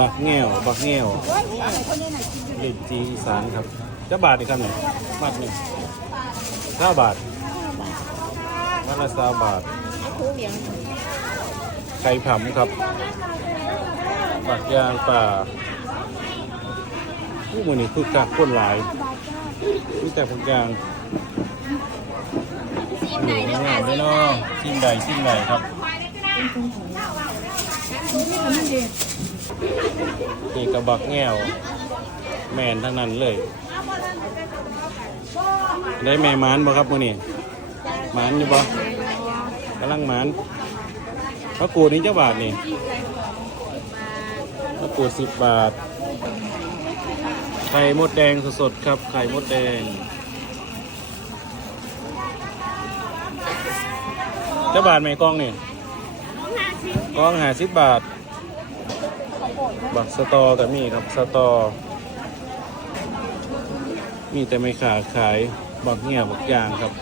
บักแง่วบักแง่วเล็ดจีอีสานครับจะบาทอีกครับเนี่ยบาทหนึ่งเก้าบาทวันละสามบาทไก่ผำครับบักยางป่าผู้มือนี่คือกักคนหลายมีแต่ผักยางหนูงามเลยเนาะชิ้นใดชิ้นใดครับ นี่กระบักแง่วแมนทั้งนั้นเลยได้แม่มานบ่ครับมือนี่หมานอยู่บ่กำลังมานพระกูดนี่เจ้าบาทนี่พระกูดสิบบาท ไข่มดแดงสดๆครับ ไข่มดแดงเจ้าบาทไหมกล้องนี่กล้องหาสิบบาท บักสตอกับมีครับสตอ มีแต่ไม่ขาขายบักเงี้ยบักยางครับ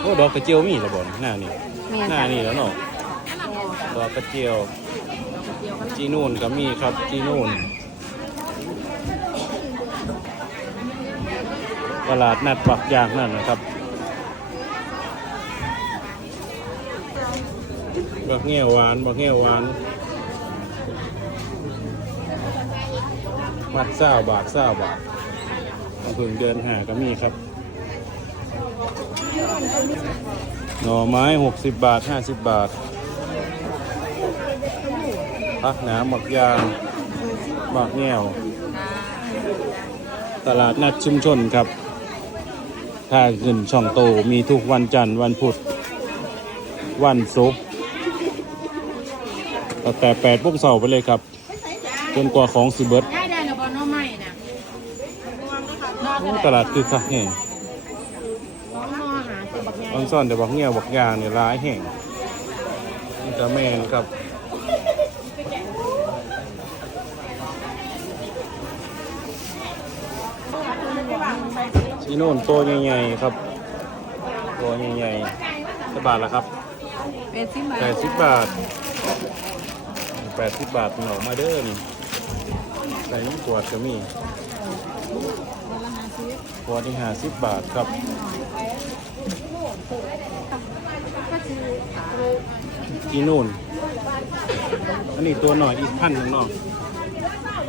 โอ้ดอกกระเจียวมีระบอนหน้านี่หน้านี่แล้วเนาะดอกกระเจียว จีนู่นก็มีครับจีนู่นตลาดนัดปักยางนั่นนะครับบักเงี้ยวหวานบักเงี้ยวหวาน มัดเศร้าบาทเศร้าบาทองพึงเดินหาก็มีครับ หน่อไม้หกสิบบาทห้าสิบบาท พักหนาหมักยางหมักแง่วตลาดนัดชุมชนครับถ้าขึ้นช่องโตมีทุกวันจันทร์วันพุธวันศุกร์ตั้งแต่แปดพวกเสาไปเลยครับ จนกว่าของสิเบิร์ต ได้ได้กับบอลน้องใหม่นะ โอ้ ตลาดคือคักแห่งน้องหาตัวบักใหญ่ออนซ่อนแต่บักเงี้ยวบักยางเนี่ยร้ายแห่งนี่จะแมนครับที่โน่นตัวใหญ่ๆครับ ตัวใหญ่ๆกี่บาทละครับเป็นสิบบาทแปดสิบบาทแปดสิบบาทหน่อมาเด้อนี่ใส่น้ำขวดก็มี ขวดที่ห้าสิบบาทครับที่นู่นอันนี้ตัวหน่อยอีกพันหนึ่งเนาะ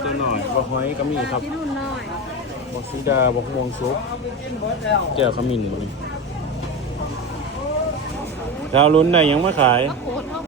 ตัวหน่อยบักหอยก็มีครับที่รุ่นน้อยบักซีดาบักม่วงซุปแก้วขมิ้นนี่ดาวลุ้นได้ยังมาขาย